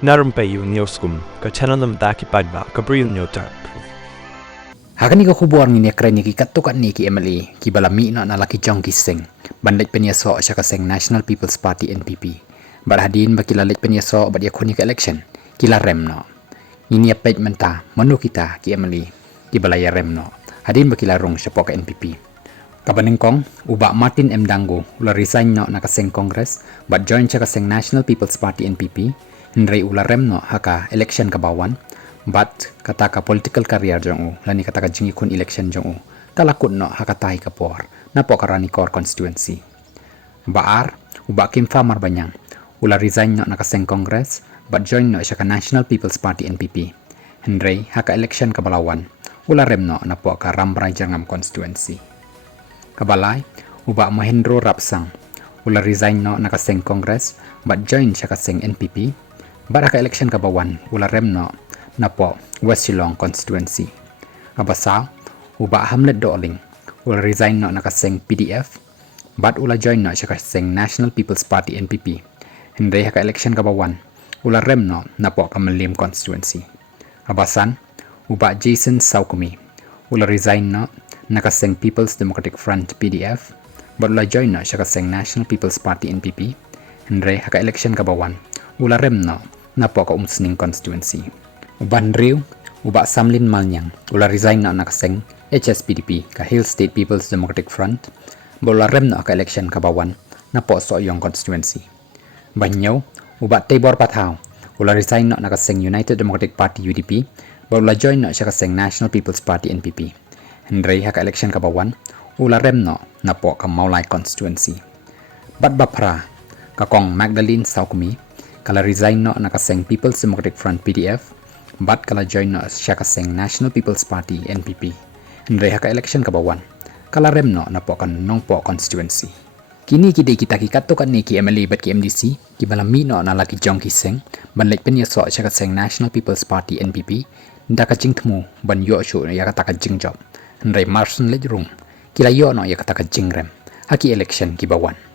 Na Rympei U Katto nabynta paidbah Bri U Hynñiewtrep. Hakani ko kubuar ni Katne ki Katto Katne ki MLA ki balami na laki jong ki seng bandit penyaso sya ka seng National People's Party NPP barhadin bakilalit penyaso bad yakuni ka election kila rem no ini apet menta manu kita ki MLA ki balaya rem no hadin bakilarong sya po ka NPP kabanengkong uba Martin M Dango ula resign no na ka seng Congress bad join sya ka seng National People's Party NPP henry ula rem no haka election kabawan but kata ka political career jong lani kata ka jingi kun election jong talakut no hakatai kapor na pokarani core constituency baar uba kim farmer banyang ula resign no nakaseng congress but join no siya ka National People's Party NPP henry haka election kabalawan ula rem no na po ka rambray jangam constituency kabalay uba Mahendro Rapsang ula resign no nakaseng congress but join siya ka seng NPP but haka election kabawan ula rem no na po West Shillong constituency. Abasa uba Hamlet Doling ula resign no nakaseng PDF but ula join no siya kaseng National People's Party NPP. Hindi haka election kabawan ula rem no na po Kamalim constituency. Abasan uba Jason Saukumi ula resign no nakaseng People's Democratic Front PDF but ula join no siya kaseng National People's Party NPP. Hindi haka election kabawan ula rem no na po ka Umsning constituency. Uban Riu, uba Samlin Malnyang, ula resign na nakaseng HSPDP ka Hill State People's Democratic Front, bola rem na ka election kabawan na po so yung constituency. Banyaw, uba Tabor Pathaw, ula resign na nakaseng United Democratic Party UDP, bola join na siya kaseng National People's Party NPP. Henry haka election kabawan, ula rem na po ka Maulay constituency. Batbapra, kakong Magdalene Saukumi, kala resign na nakaseng People's Democratic Front PDF, but kala join no siya kaseng National People's Party NPP. Henry haka election kabawan kala rem no na po kan nong po constituency. Kini kita Katto Katne ki MLA bat ki MDC ki balami no na laki jong ki seng banlek penyaso siya kaseng National People's Party NPP nda ka jingtmu ban yo shu ya kata ka jing job. Henry Marson lejrung kila yo no ya kata ka jing rem haki election ki bawan.